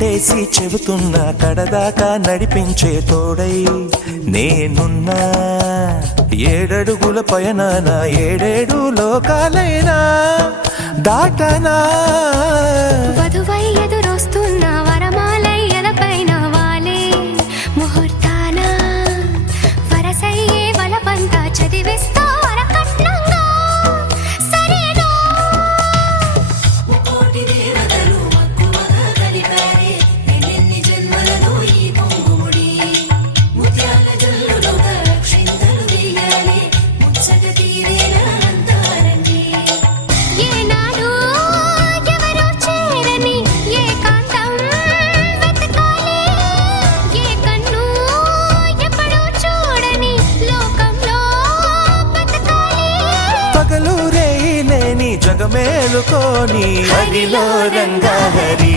ఒట్టేసి చెబుతున్నా కడదాకా నడిపించే తోడై నేనున్నా. 7 అడుగుల పయనాన 7 లోకాలైనా దాటనా. వధువై ఎదురొస్తున్న వరమాలై ఎదపైన వాలే ముహూర్తాన వరసయ్యే వలపంతా చదివిస్తా వరకట్నంగా. సరేనా కోటి దేవతలు మక్కువగా కలిపారే ఎన్నెన్ని జన్మలలో ఈ పొంగుముడి. ముత్యాల జల్లులుగా క్షింతలు వేయాలి ముచ్చట తీరేలా అంతారండి. ఏనాడు ఎవరో చేరని ఏకాంతం వెతకాలి. ఏ కన్ను ఎప్పుడూ చూడని లోకంలో బతకాలి. పగలు రేయి లేని జగమేలుకోని హరిలో రంగా హరి.